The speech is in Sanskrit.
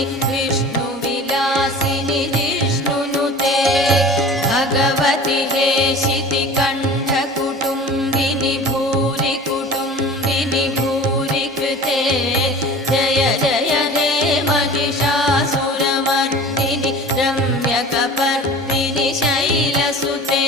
वासिनि विष्णुविलासिनि जिष्णुनुते भगवति हेशितिकण्ठकुटुम्बिनि भूरि कुटुम्बिनि भूरि कृते जय जय हे महिषासुरमर्दिनि रम्यकपर्दिनि शैलसुते